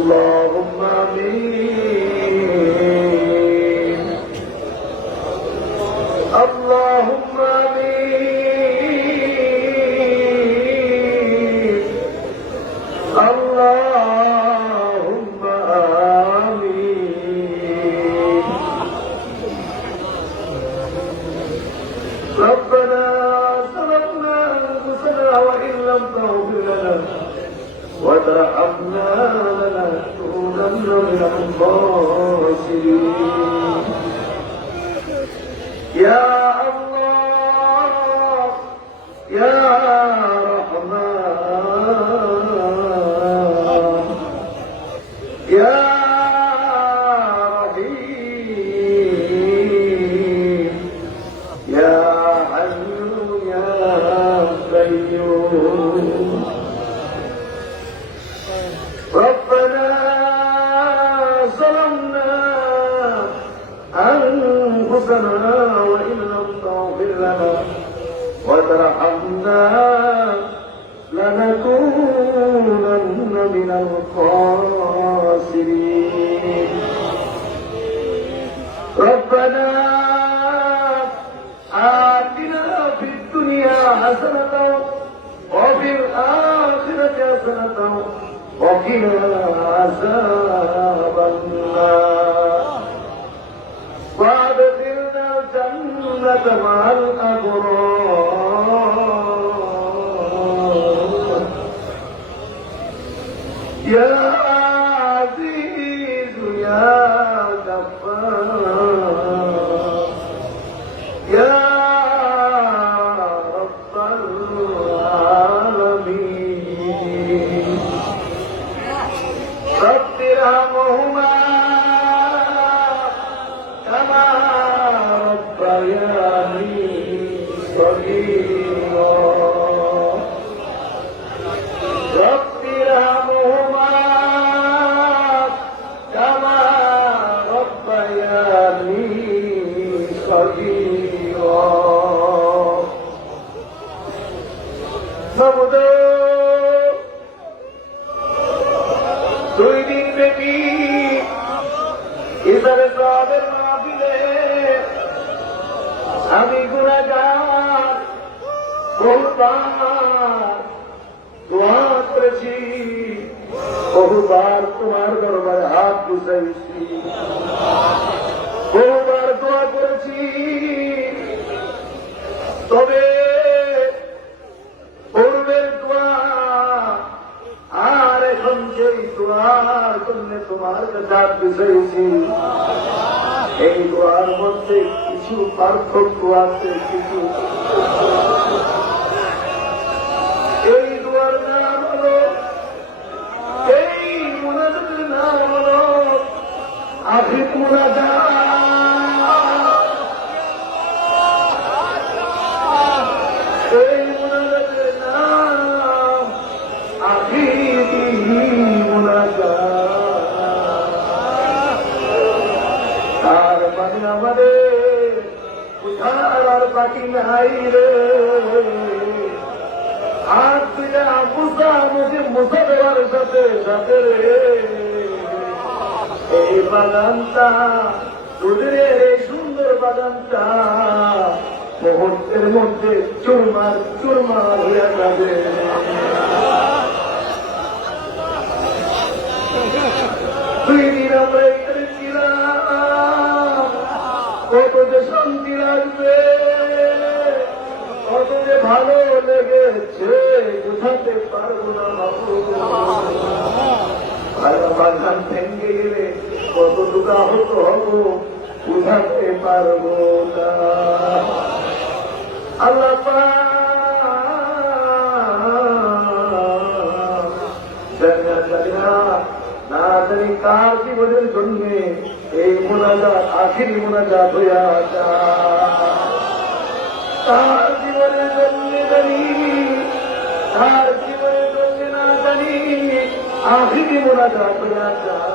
اللهم آمين اللهم آمين اللهم آمين ربنا ظلمنا أنفسنا وإن لم تغفر لنا وترحمنا لنكونن من الخاسرين يا الله يا رحمن يا رحيم يا حي يا قيوم ربنا ظلمنا أنفسنا وإن لم تغفر لنا وترحمنا لنكونن من الخاسرين ربنا آتنا في الدنيا حسنة وفي الآخرة حسنة وقنا عذاب النار وادخلنا الجنة مع الأبرار يا عزيز يا غفار يا رب العالمين رب ارحمهما كما ربياني صغيرا رب ارحمهما كما ربياني صغيرا দুই দিন ব্যাপী ইসারে সাহাবের মাহফিলে আমি গুনাহগার বহুবার দোয়া করেছি বহুবার তোমার দরবারে হাত বুঝাইছি বহুবার দোয়া করেছি তবে পূর্বের দোয়া আর এখন যেই দোয়ার জন্য তোমার কাছে হাত বুঝাইছি এই দোয়ার মধ্যে কিছু পার্থক্য আছে কিছু এই দোয়ার নাম হলো এই মুনাজাতের নাম হলো আফিক মুনাজাত এই মুনাজাতের নাম আফিক মুনাজাত তার মানে আমাদের উঠার আর বাকি নাই রে হাত দিলে মুসা মুখে মুসা দেওয়ার সাথে সাথে রে এই বাগানটা তোদের এই সুন্দর বাগানটা মুহূর্তের মধ্যে চুরমার চুরমার হইয়া যাবে দুই দিন আমরা এখানে ছিলাম কত যে শান্তি লাগবে কত যে ভালো লেগেছে বোঝাতে পারবো না ভালো বাগান ভেঙে গেলে কতটুকু আহত হব বোঝাতে পারবো না আল্লাহ না জানি কার জীবনের জন্য এই মোনাজাত আখিরি মোনাজাত হইয়া যায় তার জীবনের জন্য জানি তার জীবনের জন্য না জানি আখিরি মোনাজাত হইয়া যায়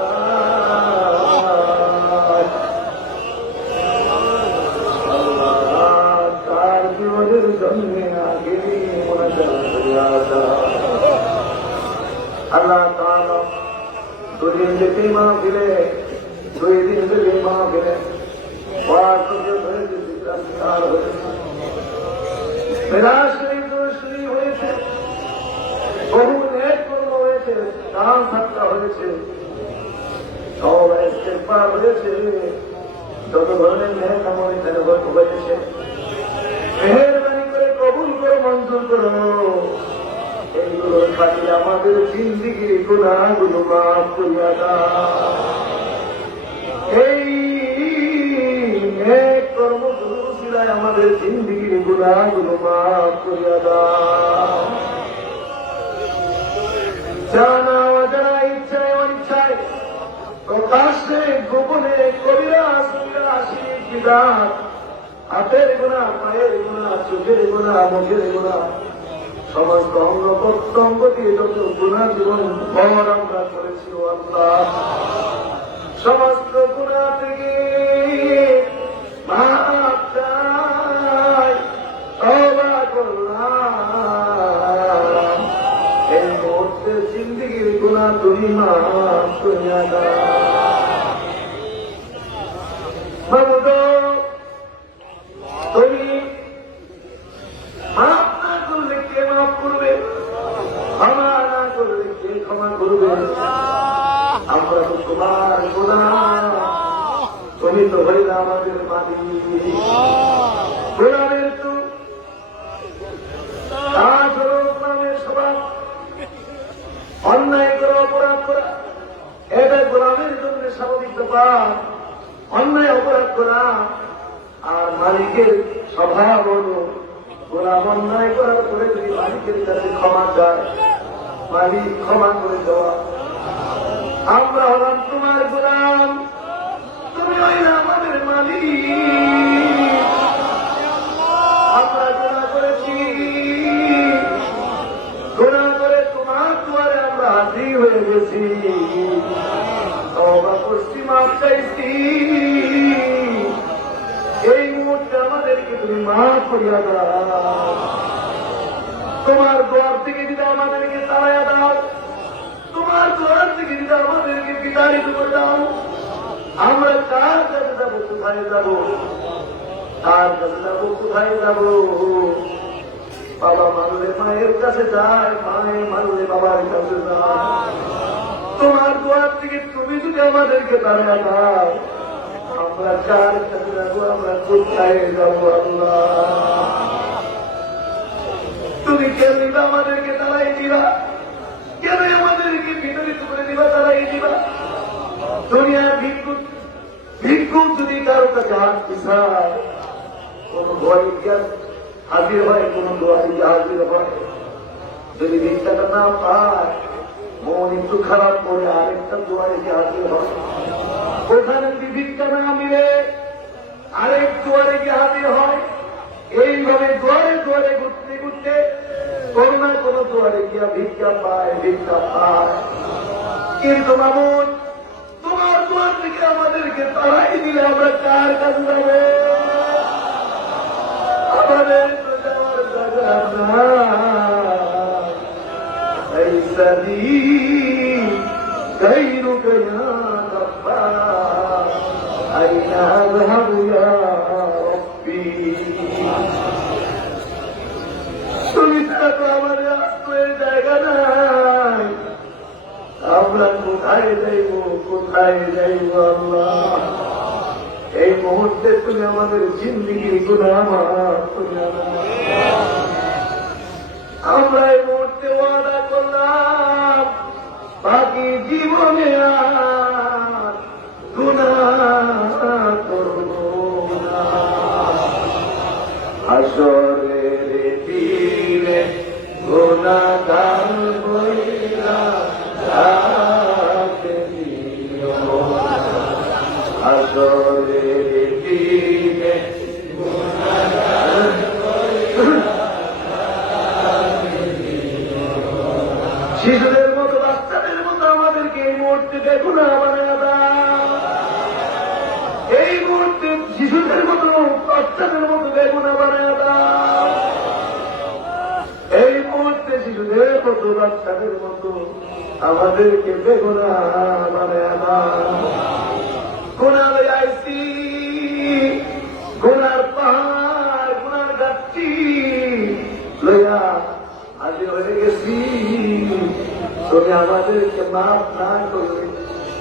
তার জীবনের জন্য আখিরি মোনাজাত হইয়া যায় আল্লাহ তাআলা দুদিন যেতে মাহফিলে, 2 দিন যেতে মাহফিলে ওয়াজ হয়েছে, বিক্রান্তিকার হয়েছে, মেরাজ শরীফ শরীফ হয়েছে, বহু নেক কর্ম হয়েছে, দান সাতটা হয়েছে, সব ইস্তেগফার হয়েছে, যত ধরনের নেক আমল এখানে হয়েছে। মেহেরবানি করে কবুল করে মঞ্জুর করো। এইগুলোর খাতিরে আমাদের জিন্দিগির গুনাহগুলো মাফ করিয়া দাও। এই নেক কর্মগুলো উসিলায় আমাদের জিন্দিগির গুনাহগুলো মাফ করিয়া দাও। জানা অজানা, ইচ্ছায় অনিচ্ছায়, প্রকাশ্যে গোপনে কবিরা শিরিক বিদআত, হাতের গুনাহ, পায়ের গুনাহ, চোখের গুনাহ, মুখের গুনাহ, সমস্ত অঙ্গ প্রত্যঙ্গ দিয়ে যত গুনাহ জীবন ভর আমরা করেছি ও আল্লাহ, সমস্ত গুনাহ থেকে মাফ চাই, তওবা করলাম। এই মুহূর্তে জিন্দেগির গুনাহ তুমি মাফ করিয়া দাও। মাবুদ, তুমি মাফ না করলে কে মাফ করবে? ক্ষমা না করলে কে ক্ষমা করবে? আমরা তো তোমার গোলাম, তুমি তো হইলে আমাদের মালিক। গোলামের তো কাজ হল গোলামের স্বভাব, অন্যায় করা, অপরাধ করা, এটা গোলামের জন্য স্বাভাবিক ব্যাপার। অন্যায় অপরাধ করা আর মালিকের স্বভাব হল গোলাম অন্যায় করার পরে যদি মালিকের কাছে ক্ষমা চায়, মালিক ক্ষমা করে দেওয়া। আমরা হলাম তোমার গোলাম, তুমি হইলে আমাদের মালিক। আমরা গুনাহ করেছি, গুনাহ করে তোমার দুয়ারে আমরা হাজির হয়ে গেছি, তওবা করছি, মাফ চাইছি। এই মুহূর্তে আমাদেরকে তুমি মাফ করিয়া দাও। তোমার দোয়ার থেকে যদি আমাদেরকে তাড়াইয়া দাও, তোমার দোয়ার থেকে যদি আমাদেরকে বিতাড়িত করে দাও, আমরা কার কাছে যাবো, কোথায় যাবো? কার কাছে যাবো, কোথায় যাবো? বাবা মানলে মায়ের কাছে যায়, মায়ের মানলে বাবার কাছে যায়। তোমার দোয়ার থেকে তুমি যদি আমাদেরকে তাড়াইয়া দাও, আমরা কার কাছে যাবো, আমরা কোথায় যাবো? আল্লাহ, তুমি কেমনি আমাদেরকে তাড়াই দিবা? কেন আমাদেরকে বিতাড়িত করে দিবা, তাড়াই দিবা? দুনিয়ার ভিক্ষু যদি কারো কাছে হাত পিছায়, কোন ঘরে হাজির হয়, কোন দোয়ারে হাজির হয়। যদি ভিক্ষাটা না পায়, মন একটু খারাপ করে আরেকটা দোয়ারে হাজির হয়। ওখানে যদি ভিক্ষা না মিলে আরেক দুয়ারে গিয়ে হাজির হয়। এইভাবে দুয়ারে দুয়ারে ঘুরতে ঘুরতে কোনো না কোনো দুয়ারে গিয়া ভিক্ষা পায়, ভিক্ষা পায়। কিন্তু মামুন, তোমার দুয়ার থেকে আমাদেরকে তাড়াই দিলে আমরা কার কাছে যাব? আমাদের তো যাওয়ার জায়গা নাই। غيرك يا غفار أين أذهب يا ربي তুমি ছাড়া তো আমার আশ্রয়ের জায়গা নাই। আমরা কোথায় যাইব, কোথায় যাইব? আল্লাহ, এই মুহূর্তে তুমি আমাদের জিন্দেগির গুনাহ মাফ করিয়া দাও। আমরা এই মুহূর্তে ওয়াদা করলাম, বাকি জীবনে আর গুনাহ করব না। হাসরের দিনে গুনাহগার হইয়া যাবে দিও। হাসরের দিনে গুনাহগার শিশুদের মতো, বাচ্চাদের মতো আমাদেরকে এই মুহূর্তে বেগুনা বানায় দাও। এই মুহূর্তে শিশুদের মতো, বাচ্চাদের মতো বেগুনা বানায় দাও। এই মুহূর্তে শিশুদের মতো, বাচ্চাদের মতো আমাদেরকে বেগুনা বানায় না। গুনাহ লইয়াছি, গুনার পাহাড়, গুনার গাছটি লইয়া আজি হয়ে গেছি। তুমি আমাদেরকে মাফ না করবে,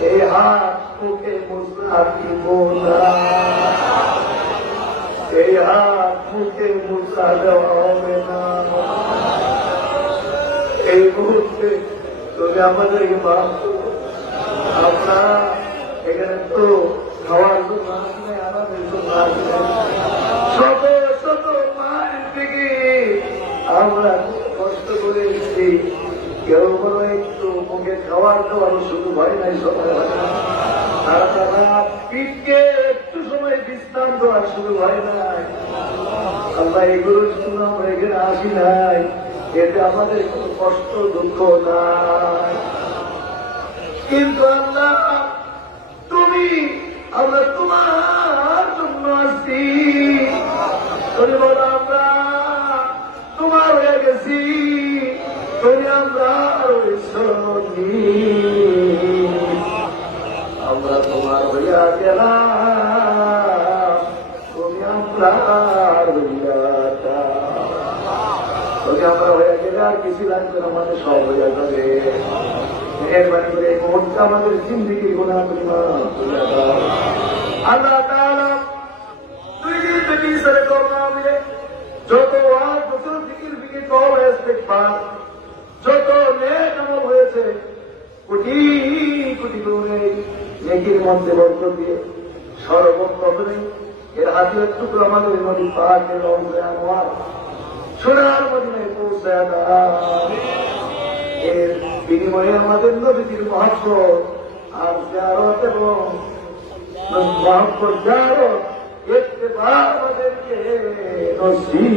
এই হাত মুখে মুদ্রা দিব না, এই হাত মুখে মুদ্রা দেওয়া হবে না। এই মুহূর্তে তুমি আমাদেরকে মাফ করো। আমরা এখানে তো খাওয়ার জন্য আসলে আমাদের জন্য আসলে শত শত মায়ের থেকে আমরা কষ্ট করে এসেছি। কেউ কোনো একটু মুখে খাওয়ার খাওয়ার শুধু ভয় নাই, সময় হয় না। আর তারা পিঠকে একটু সময় বিশ্রাম দেওয়ার শুধু ভয় নাই। আমরা এগুলোর জন্য আমরা এখানে আসি নাই, এতে আমাদের কোনো কষ্ট দুঃখ নাই। কিন্তু আল্লাহ তুমি, আমরা তোমার জন্য আসছি। তুমি বলো আমরা তোমার হয়ে গেছি, তুমি আমরা আমরা তোমার হইয়া গেলাম, তুমি আমরা তুমি আমরা হয়ে গেলে আর কিছু লাগবে না, আমাদের সব হইয়া যাবে। মেহরবানি করে এই মুহূর্তে আমাদের জিন্দিগির গুনাহ তুমি মাফ করে দাও। আল্লাহ তাআলা দুই দিন থেকে ইসরে করোনা মিলে যত ওয়াজ, যত জিকির ফিকির, তওবা ইস্তিগফার, যত নেক আমল হয়েছে, কোটি কোটি করে নেকির মধ্যে বরকত দিয়ে সর্বপ্রথমে এর হাতের টুকরো আমাদের নবী পাকের রওজা আনোয়ার সোনার মদিনায় পৌঁছে দাও। এর বিনিময়ে আমাদের নবীর মহব্বত আর জিয়ারত এবং মহব্বত জিয়ারত ইত্তেবা আমাদেরকে নসিব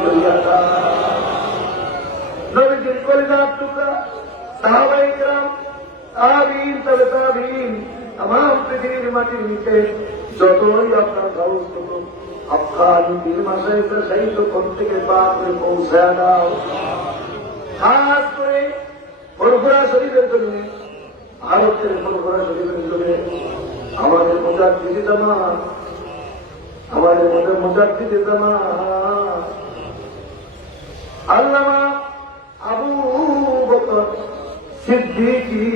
করিয়া দাও। নবীর কলিজার টুকরা সাহাবায়ে কেরাম, তাবিঈন, তবে তাবিঈন, तमाम পৃথিবীর মাটির নিচে যতই আপনার সাহস হতো আপনার পীর মাশায়েখরা শহীদ প্রত্যেকে পাক হয়ে পৌঁছে দাও। খাস করে ফুরফুরা শরীফের জন্য, ভারতের ফুরফুরা শরীফের জন্য আমাদের মুজাদ্দিদ জামাত, আমাদের মুজাদ্দিদ জামাত আল্লামা আবু বকর সিদ্দিকী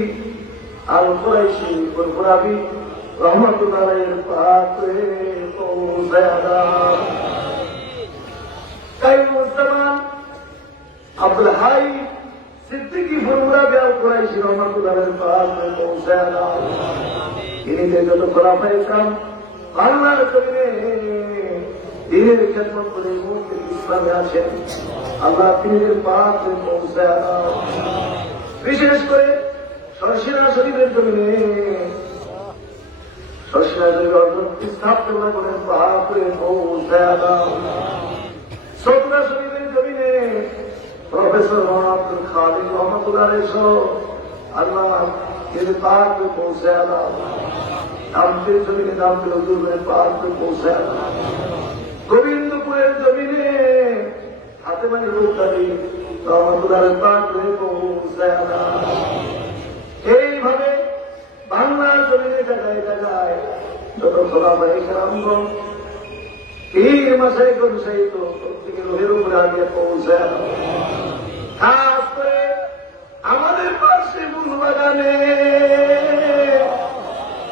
আল কুরাইশি ফুরফুরাবি রহমাতুল্লাহ আলাইহির পাকে পৌঁছে দাও। কাইমুজ্জামান আব্দুল হাই সিদ্দিকী ফুরফুরাবি আল কুরাইশি রহমাতুল্লাহ আলাইহির পাকে পৌঁছে দাও। তিনি যে যত খোলাফায়ে কেরাম বাংলার জমিনে দিনের খেদমত করে মুক্তির ইসলামে আসেন, আল্লাহ তিনের পাকে পৌঁছে দাও। বিশেষ করে শর্ষিনা শরীফের জমিনে, শর্ষিনা শরীফের স্থাপনা করেন পাকে পৌঁছে দাও। সতরা শরীফের জমিনে প্রফেসর মোহাম্মদ আব্দুল খালিক রহমাতুল্লাহ আলাইহি আল্লাহ তিনের পাকে পৌঁছে দাও। নামটির জমিনে নামটির হুজুরের পাকে পৌঁছে দাও। গোবিন্দপুরের জমিনে হাতেমানি রূপদারি রহমতুল্লাহ পাকে পৌঁছে দাও। এইভাবে বাংলার জমিনে জায়গায় জায়গায় যত খোলাফায়ে কেরামগণ পীর মাশায়েখগণ সহিত প্রত্যেকে রোহের উপরে আগে পৌঁছে দাও। খাস করে আমাদের পাশে বুলবাগানে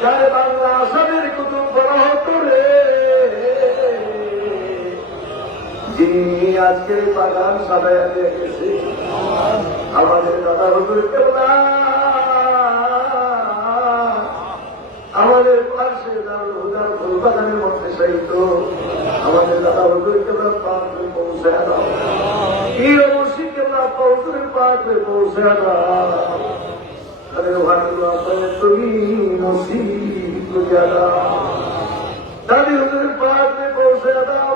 যারা বাংলা আসামের কুতুব বলা হতো রে, যিনি আজকের বাগান সাজাইয়া দিয়ে গেছে আমাদের দাদা হুজুর কেবলা, আমাদের পাশে দারুল হুদার ফুলবাগানের মধ্যে সহিত আমাদের দাদা হুজুর কেবলা পাকে পৌঁছে দাও। পীর মুর্শিদ কেবলা হুজুরের পাকে পৌঁছে দাও। তাদের ভাটিগুলো তুমি নসিব করিয়া দাও। দাদি হুজুরের পাকে পৌঁছে দাও।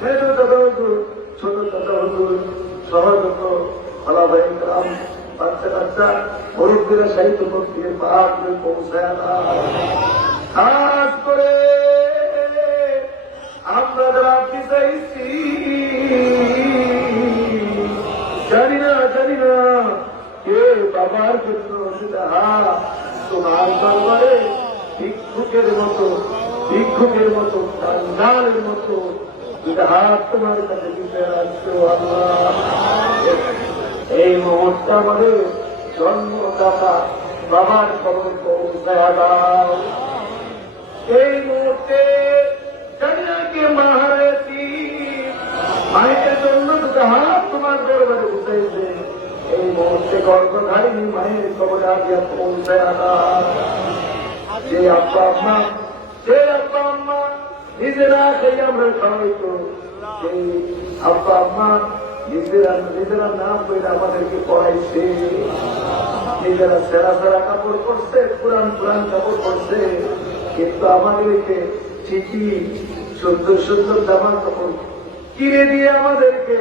মেজ দাদা হুজুর, ছোট দাদা হুজুর সহ যত খোলাফায়ে কেরাম, বাচ্চা কাচ্চা মুরব্বীরা সাহিত্য প্রত্যেকে পাকে পৌঁছে দাও। খাস করে আমরা যারা আপনি চাইছি জানি না কে বাবার জন্য তোমার দরবারে ভিক্ষুকের মতো কাঙ্গালের মতো হাত তোমার কাছে দিতে রাখছো আল্লাহ। এই মুহূর্তে আমাদের জন্মদাতা বাবার খবর পৌঁছায়া দাও। এই মুহূর্তে জানিয়াকে মা হারাইছি, মায়ের জন্য দুটো হাত তোমার দরবারে উঠেছে। এই মুহূর্তে গর্ভধারিণী মায়ের খবরে আগে পৌঁছায়া দাও। যে আব্বা আম্মা নিজেরা সেই আমরা খাওয়াইতো, সেই আব্বা আম্মা নিজেরা নাম করে আমাদেরকে পড়াইছে, নিজেরা সেরা কাপড় পরছে, পুরান কাপড় পরছে, কিন্তু আমাদেরকে ঠিকই সুন্দর জামা কাপড় কিনে দিয়ে আমাদেরকে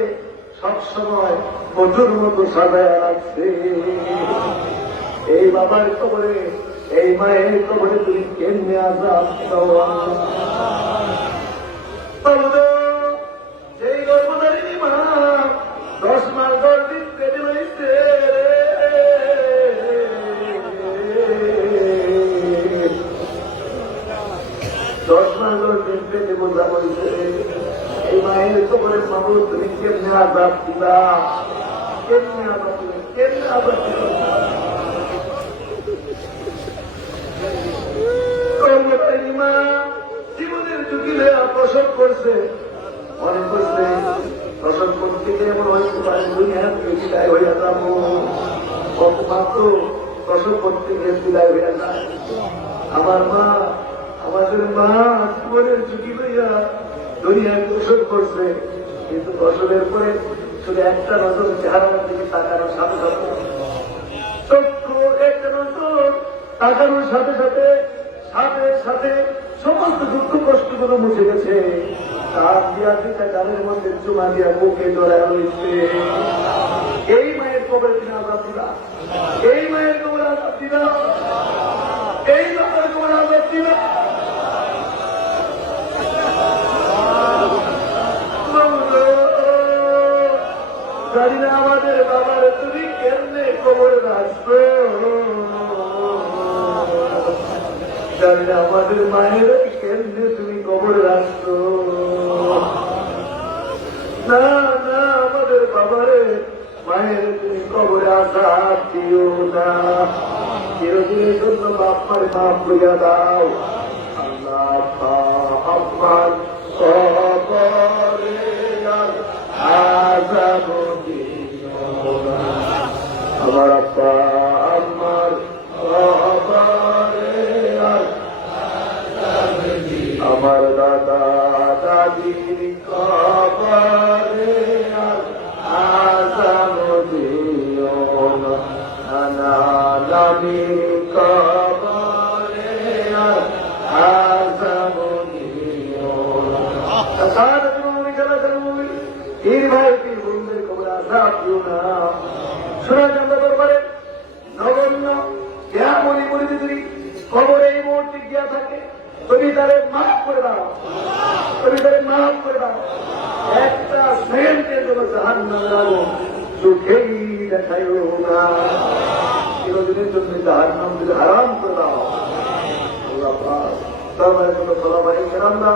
সবসময় বধুর মতো সাজায় রাখছে। এই বাবার কবরে, এই মায়ের কবরে তুমি কেমনে আজাদ দাও। সেই গর্ভধারিণী মা 10 মাস 10 দিন পেটে রয়েছে, 10 মাস 10 দিন পেটে বোঝা হয়েছে। এই মায়ের কবরে মানুষ তুমি কেমনে আজাদ দিবা, কেমনে আজাদ দিবা। মা জীবনের ঝুঁকি প্রসব করছে, অনেক করছে, প্রসব করতে গিয়ে এমন হয়তো পারে দুনিয়া থেকে বিদায় হয়ে যাবো, মাত্র প্রসব করতে গিয়ে বিদায় হয়ে যায়। আমার মা, আমাদের মা জীবনের ঝুঁকি লইয়া দুনিয়ায় প্রসব করছে, কিন্তু প্রসবের পরে শুধু একটা নজর চেহারার দিকে তাকানোর সাথে সাথে, চক্ষু একটা নজর তাকানোর সাথে সাথে সমস্ত দুঃখ কষ্টগুলো মুছে গেছে। তার দিয়া দিটা গানের মধ্যে চুমা দিয়া বুকে জড়ায় রয়েছে। এই মায়ের কবরে কিনা আজাদ দিলা, এই মায়ের কবরে আজাদ দিলা, এই বাবার কবরে আজাদ দিলা। জানি না আমাদের বাবার তুমি কেমনে কবরে রাখছো, জানি না আমাদের মায়ের কেমনে তুমি কবর রাখছো। না আমাদের বাবারে মায়ের তুমি কবরে আঘাত দিও না, চিরদিনের জন্য বাপ্পার মাফ করিয়া দাও। আল্লাহ আমার কবরে আযাব দিও না, আমার আব্বা আমার আমার দাদা দাদির কবরে আযাব দিও না, নানা নানির কবরে আযাব দিও না। সারা জীবন খেলা খেলুই পীর ভাই পীর বোনদের কবরে আযাব দিও না। সুরাজন্দ দরবারে নগণ্য জ্ঞামণি মরিদি কবরে এই মুহূর্তে গিয়া থাকে, তুমি তারে মাফ করে দাও, তুমি তারে মাফ করে দাও। একটা সেকেন্ডের জন্য জাহান্নামের আগুন চোখেই দেখাইও না, চিরদিনের জন্য জাহান্নাম থেকে হারাম করে দাও। দরবারের জন্য সবাই কেরাম না,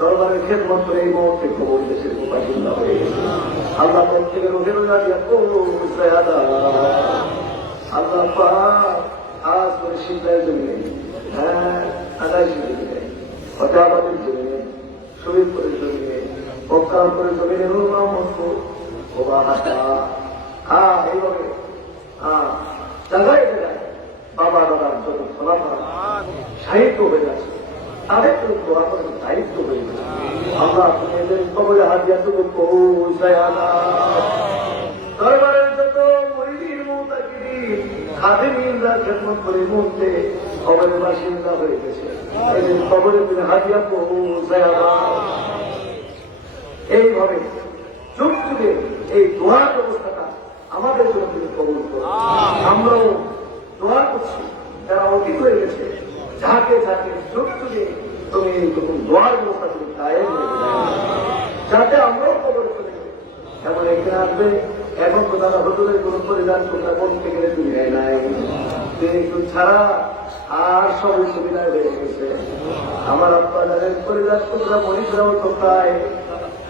দরবারের খেদমত করে এই মুহূর্তে খবর দেশের বাসিন্দা হয়ে গেছে। আল্লাহ মন থেকে রোজে রোজা দিয়া আল্লাহ পাক আজ করে সিদ্ধায় জমিনে, আদায় জমিনে, হঠাৎ জমিনে, শহীদ করে জমিনে, অকাল করে জমিনে এইভাবে জায়গায় জায়গায় বাবা দাদার যত ফলাফল সাহিত্য হয়ে গেছে, তাদের তো দোয়া করে দায়িত্ব হয়ে গেছে। আমরা এদের কবরে হাজিয়া তুমি পৌঁছায় আনা। দরবারের যত মরিদির মুতাকিদি খাদেমিনরা খেদমত করে মুহূর্তে কবরের বাসিন্দা হয়ে গেছে, এদের কবরে তুমি হাজিয়া পৌঁছায় আনা। এইভাবে যুগ যুগে এই দোয়ার ব্যবস্থাটা আমাদের জন্য তুমি কবুল করো। আমরাও দোয়া করছি যারা অতীত হয়ে গেছে, যাকে যাকে যুগ যুগে তুমি এইরকম দোয়ার ব্যবস্থা তুমি কায়েম রেখে দাও, যাতে আমরাও কবর চলে যাই। যেমন এখানে আসবে এখন তো তারা হুজুরের কোন পরিধান তোমরা বলতে গেলে দুনিয়ায় নাই, কিন্তু ছাড়া আর সবই সুবিধায় হয়ে গেছে। আমার আব্বা যাদের পরিধান তোমরা মরিচরাও তো প্রায়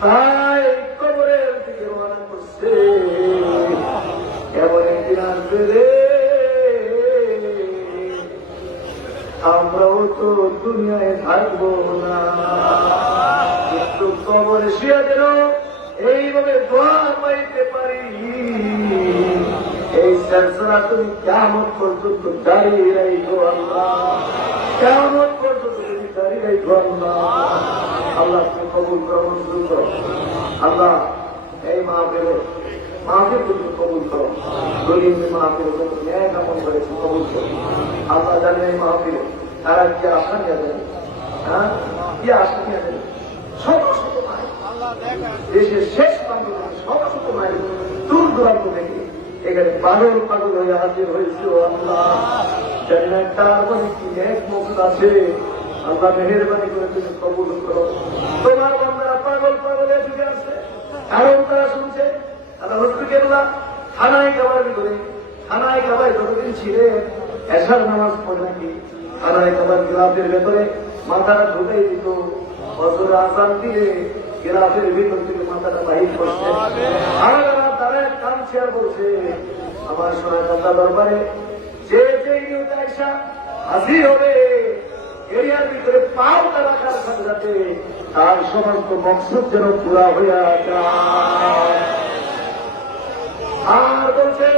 তাই কবরের দিকে রওনা করছে। এমন একদিন আসবে রে, আমরাও তো দুনিয়ায় থাকবো না, কিন্তু কবরে শুয়ে যেন এইভাবে দোয়া পাইতে পারি। এই সিলসিলা তুমি কিয়ামত পর্যন্ত জারি রাখো আল্লাহ, কিয়ামত পর্যন্ত তুমি জারি রাখো আল্লাহ। আল্লাহ তুমি কবুল করো, মঞ্জুর করো আল্লাহ। এই মাহফিল তুমি কবুল করো, গরিব মাহফিল ন্যায় কামন করেছে কবুল করো আল্লাহ। জানি এই মাহফিলে তারা কি আশা নিয়ে যাবে, হ্যাঁ কি আশা নিয়ে যাবে? শত শত মাইল দেশের শেষ প্রান্তে শত শত মাইল দূর দূরান্ত থেকে এখানে পাগল পাগল হয়ে হাজির হয়েছে আল্লাহ। জানি না তার মানে কি এক মকসদ আছে আল্লাহ, মেহেরবানি করে তুমি কবুল করো। তোমার বান্দারা পাগল পাগলে ঢুকে আসছে, কারণ তারা শুনছে আল্লাহ হসপিটাল্লাহ থানায় কাবার ভিতরে, থানায় কাবায় যতদিন ছিলেন এশার নামাজ পড়ে নাকি থানায় কাবার গিলাফের ভেতরে মাথাটা ঢুকাই দিত, বছর আসান দিয়ে গিলাফের ভিতর থেকে মাথাটা বাহির করছে। তারা কাঁদছে আর বলছে আমার সোনা কান্দা দরবারে যে যে নিয়তে আয়সা হাজির হবে এরিয়ার ভিতরে পাওটা রাখার সাথে সাথে তার সমস্ত মকসদ যেন পুরা হইয়া যায়। আর বলছে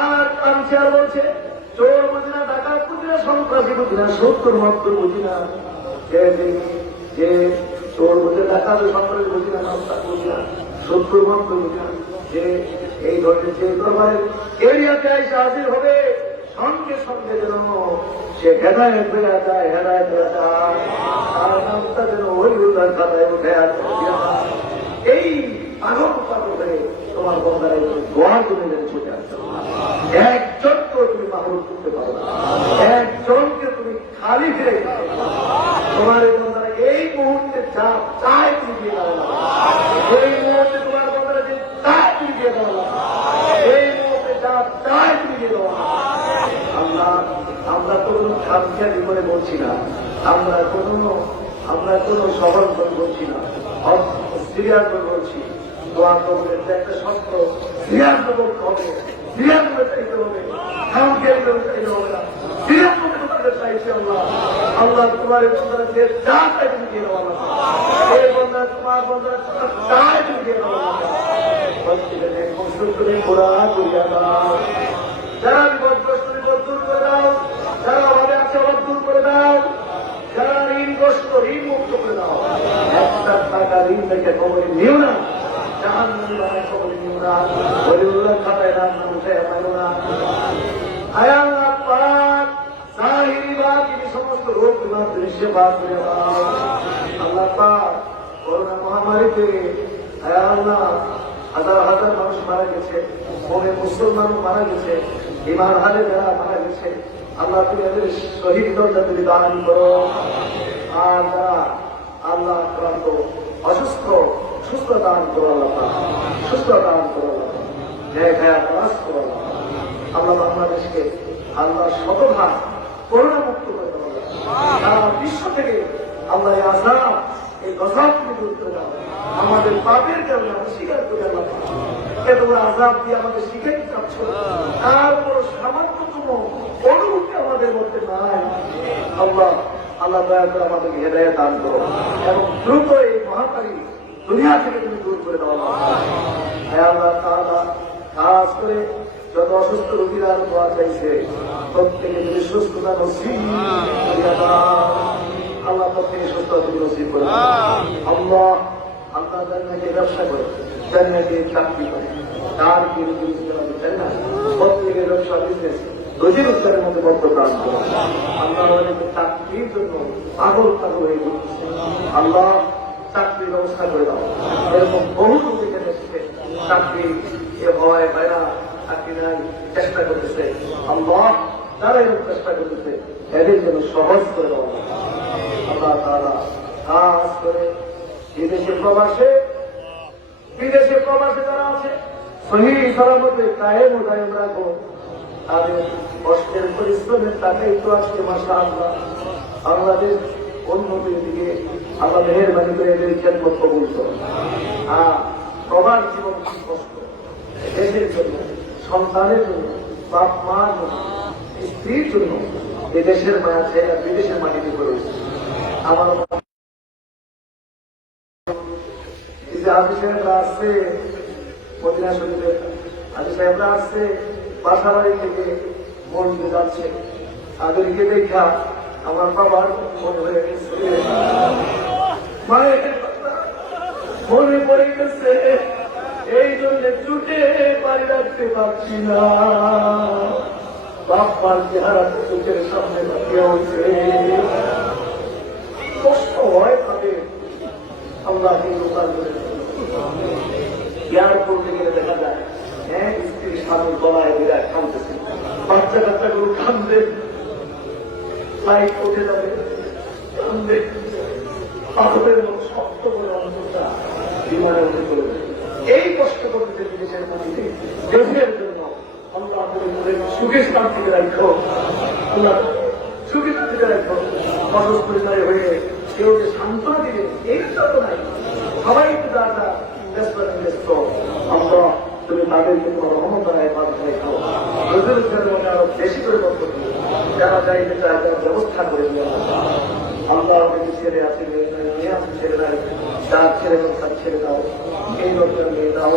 আর কাঁদছে আর বলছে চোর বুঝি না, ডাকাত বুঝি না, সন্ত্রাসী বুঝি না, সত্তর মত্তর বুঝি না, যে চোর বুঝে ডাকাত সন্ত্রাসী বুঝি না, বুঝি না, সত্তর মত্তর বুঝি না, যে এই ধরনের যে দরবারের এরিয়াতে এসে হাজির হবে সঙ্গে সঙ্গে যেন সে হেদায়ত হয়ে যায়, হেদায়ত হয়ে যায়, তার নামটা যেন ওই উল্লার খাতায় উঠে আসে। এই পাগল পাগল হয়ে তোমার বন্ধারা দোয়ার জন্য যেন ছুটে আসছে। একজনকে তুমি মাহরুম করতে পারো না, একজনকে তুমি খালি ফিরে দিতে পারো। তোমার এই বন্ধারা এই মুহূর্তে যা চায় তুমি দিয়ে দাও, এই মুহূর্তে তোমার বন্ধারা যে চায় তুমি দিয়ে দাও, এই মুহূর্তে যা চায় তুমি দিয়ে দাও। আল্লাহ আমরা তো কোনো খামখেয়ালি করে বলছি না, আমরা কোনো সহজ করে বলছি না, সিরিয়াস করে বলছি। দোয়া করবেন একটা সত্য সিরিয়াস করতে হবে, সিরিয়াস করে চাইতে হবে, খামখেয়ালি করে চাইতে হবে না, সিরিয়াস করে চাইছে আল্লাহ। আল্লাহ তোমার যে যা চাই তুমি দিয়ে দেওয়া, এই বন্ধা তোমার বন্ধা চাই তুমি দিয়ে দেওয়া, কষ্ট করে ঘোরা করিয়া দাও। যারা বিপদগ্রস্ত বিপদ দূর করে দাও, যারা অভাবে আছে অভাব দূর করে দাও, যারা ঋণগ্রস্ত ঋণ মুক্ত করে দাও। একটা টাকা ঋণ থেকে খবরে নিও না, জাহান বানায় খবরে নিও না, বলিউল্লাহ খাতায় নাম উঠে পাইল না। আয়াল্লাহ পাক সাহিরি বাতিনি সমস্ত রোগ বিমার দৃশ্যে বাদ করে দাও। আল্লাহ পাক করোনা মহামারীতে আয়াল্লাহ হাজার হাজার মানুষ মারা গেছে, মনে মুসলমান মারা গেছে, ইমান হারে যারা মারা গেছে, আল্লাহ তুমি এদের শহীদ দরজা তুমি দান করো। আর যারা আল্লাহ আক্রান্ত অসুস্থ সুস্থ দান করো, আল্লাহ সুস্থ দান করো, আল্লাহ বাংলাদেশকে আল্লাহ শতভাগ করোনা মুক্ত করে দেবো। সারা বিশ্ব থেকে আল্লাহ আযাব এই গজব তুমি দূর করে দাও। আমাদের পাপের কারণে আমরা স্বীকার করে আল্লাহ এত বড় আযাব দিয়ে আমাদের শিখাইতে চাচ্ছ, তার বড় সামান্যতম অনুভূতি আমাদের মধ্যে নাই। আল্লাহ আল্লাহ দয়া করে আমাদেরকে হেদায়েত দান করো এবং দ্রুত এই মহামারী দুনিয়া থেকে তুমি দূর করে দাও। আল্লাহ তাআলা খাস করে যত অসুস্থ রোগীরা দোয়া চাইছে প্রত্যেকে যদি সুস্থতা নসিব করিয়া দাও। আল্লাহ প্রত্যেকে সুস্থতা নসিব করে দাও। আল্লাহ আল্লাহ জান্নাতে ব্যবসা করে, জান্নাতে চাকরি করে, তার কি রুজি রোজগার চাই না, প্রত্যেকের ব্যবসা বিজনেস রুজি রোজগারের মধ্যে বদ্ধ দান করো। আল্লাহ অনেকে চাকরির জন্য পাগল পাগল হয়ে ঘুরতেছে, আল্লাহ চাকরির ব্যবস্থা করে দাও। এরকম বহু লোক এখানে এসেছে চাকরি এ হয় ভাইরা চাকরি নাই চেষ্টা করতেছে, আল্লাহ যারা এরকম চেষ্টা করতেছে এদের জন্য সহজ করে দাও। আল্লাহ তাআলা খাস করে বিদেশে প্রবাসে যারা আছে সহি সালামতে কায়েম ও দায়েম রাখো। তাদের কষ্টের পরিশ্রমের টাকাই তো আজকে মাশাআল্লাহ বাংলাদেশ উন্নতির দিকে আল্লাহ মেহেরবানি করে এদের খেদমত কবুল করো। সবার জীবন কি কষ্ট, দেশের জন্য, সন্তানের জন্য, বাপ মার জন্য, স্ত্রীর জন্য এদেশের মায়া ছেড়ে বিদেশের মাটিতে করেছে। আমার হাজি সাহেবরা আসছে মদিনা শরীফে, হাজি সাহেবরা আসছে বাসাবাড়ি থেকে মন্দিরে যাচ্ছে, তাদেরকে দেখা আমার বাবার মনে হয়ে গেছে, মায়ের মনে পড়ে গেছে, এই জন্য ছুটে বাড়ি রাখতে পারছি না। বাপ্পার চেহারা চোখের সামনে বাকিয়ে হয়েছে, কষ্ট হয় তাদের। আমরা কিন্তু এয়ারপোর্ট থেকে দেখা যায় স্ত্রীর স্বামী গলায় বিরাট কাঁদতেছে, বাচ্চা কাচ্চাগুলো কান্দে, ফ্লাইট উঠে যাবে কান্দে, পাথরের মতো শক্ত করে অন্তরটা বিমানে উঠে চলে যায়। এই কষ্ট করতে বিদেশের মাটিতে দেশের জন্য আমরা সুখে শান্তিতে রাখো, সুখে শান্তিতে রাখো। অসুস্থ পরিবারে হয়ে কেউ যে সান্ত্বনা দিবে এইটা তো নাই, সবাই তো যারা ব্যস্ত ব্যস্ত, আমরা তুমি তাদেরকে তোমার রহমতায় বাধা রেখো, মনে আরো বেশি করে বন্ধ করো, যারা চাইতে চায় তার ব্যবস্থা করে দিয়ে আমরা অনেক ছেলে আছে, মেয়ে আছে, ছেলে নাই, যার ছেলে তার ছেলে দাও, এই লোকটা মেয়ে দাও,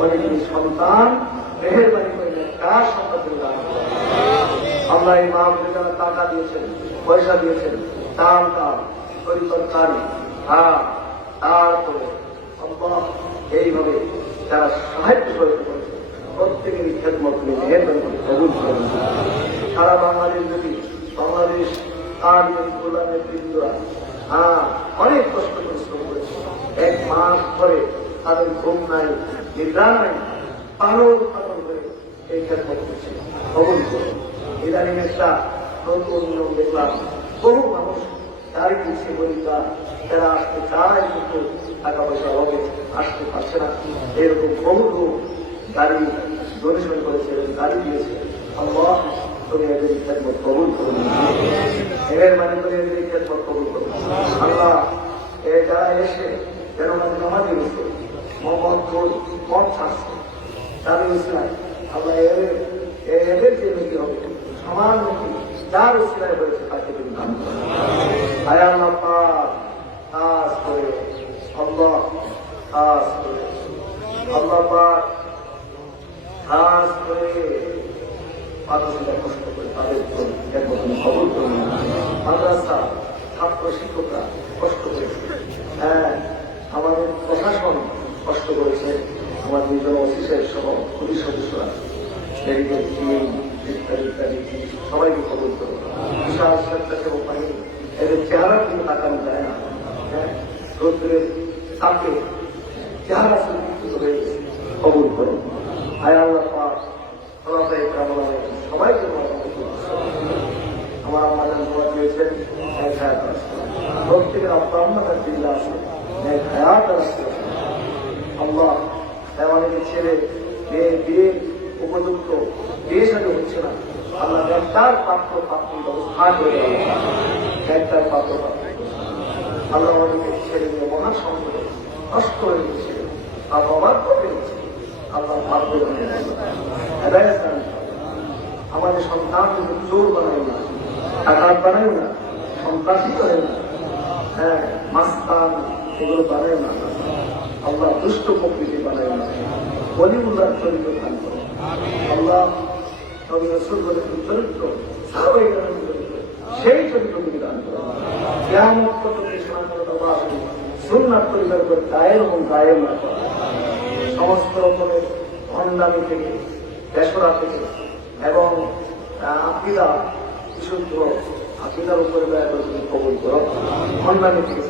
অনেক সন্তান মেহেরবানি করে কার সন্তান দান। আমরা এই মা যারা টাকা দিয়েছেন, পয়সা দিয়েছেন, দান দান তরকারি, তারপরে এইভাবে যারা সাহায্য করতে করেছে প্রত্যেকেরই খেদমত মেহেরবানি করে কবুল করেন। সারা বাংলাদেশ যদি বাংলাদেশ আর গোলামের বৃন্দরা অনেক কষ্ট পরিশ্রম করেছে, এক মাস ধরে তাদের ঘুম নাই, নিদ্রা নাই, পালন পালন করে এই খেদমত করছে, কবুল করে। ইদানিং একটা নতুন নিয়ম দেখলাম, বহু মানুষ গাড়ি দিচ্ছে বলিকা, যারা আসতে চায় কিন্তু টাকা পয়সা হবে, আসতে পারছে না, এরকম বহু লোক গাড়ি ডোনেশন করেছে, গাড়ি দিয়েছে। আল্লাহ তুমি এদের খেদমত কবুল করুন, এর মানে করে এদের খেদমত কবুল করুন। আল্লাহ যারা এসে যেন নামাজি গেছে, মোহাম্মদ মত ছাড়ছে, তাদের ইসলাম আল্লাহ এদের যে নীতি হবে সমান নীতি যার ইসলাম হয়েছে তাকে তুমি দান করো। আয় আল্লাহ কাজ করে, আল্লাহ কাজ করে, আল্লাহ কাজ করে মাদ্রাসাটা কষ্ট করে তাদের একরকম খবর করুন। মাদ্রাসা ছাত্র শিক্ষকরা কষ্ট করেছে, আমাদের প্রশাসন কষ্ট করেছে, আমার দুজন অফিসের সহ পুলিশ সদস্যরা ইত্যাদি ইত্যাদি সবাইকে খবর করো। বিশাল স্বেচ্ছাসেবক বাহিনী, এদের চেহারা কিন্তু তাকানো যায় না, রৌদ্রের তাকে চেহারা সুরক্ষিত হয়ে কবুল করো। আয় আল্লাহ সবাইকে আমার আমাদের দোয়া দিয়েছেন, এক হায়াত আসছে প্রত্যেকের আপনার দিল্লা আছে, এক হায়াত আসছে। আল্লাহ অনেকের ছেলে মেয়ে বিয়ে উপযুক্ত বিয়ে সাথে হচ্ছে না, আল্লাহ একটার পাত্র পাত্র ব্যবস্থা করে দেওয়া, একটার পাত্র পাত্র। আল্লাহ অনেকের ছেলে মেয়ে মহা সংকট নষ্ট হয়ে গেছে, আল্লাহ অবাক করে দিচ্ছে, আল্লাহ ভাব করে আমাদের সন্তান কিন্তু চোর বানাই না, টাকার বানাই না, সন্ত্রাসী করে না, মাস্তান এগুলো বানাই না, আল্লাহ দুষ্ট প্রকৃতি বানাই না, বলিউল্লার চরিত্র দান করে। আল্লাহ নবী রাসূল বলে চরিত্র সেই চরিত্র তুমি দান করো। কিয়ামত পর্যন্ত সুন্নাত পরিবার করে কায়েম এবং কায়েম রাখো। সমস্ত রকমের ভণ্ডামি থেকে, বেসরা থেকে এবং আকিদা বিশুদ্ধ আকিদার উপরে দয়া করে তুমি কবুল করো। ভণ্ডামি থেকে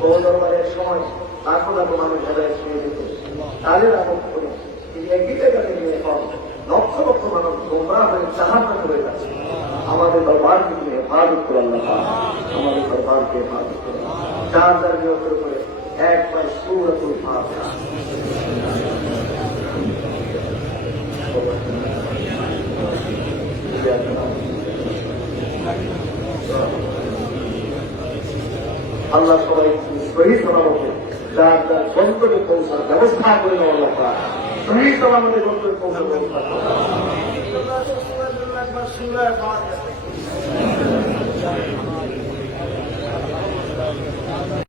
বহু দরবারের সময় লাখো লাখো মানুষ হেদায়েত শুনে দিত, তাদের আমল করে তিনি একই জায়গাতে নিয়ে পান, লক্ষ লক্ষ মানুষ গোমরাহ হয়ে জাহান্নামে হয়ে যাচ্ছে। আমাদের দরবারকে তুমি হেফাজত করে আল্লাহ, আমাদের দরবারকে হেফাজত করে। যার যার নিয়তের উপরে একবার সূরাতুল ফাতিহা। আল্লাহ সবাই সহি সালামতে যার যার গন্তব্যে পৌঁছার ব্যবস্থা করে নেওয়া আল্লাহ সহি সালামতে গন্তব্যে পৌঁছার ব্যবস্থা করে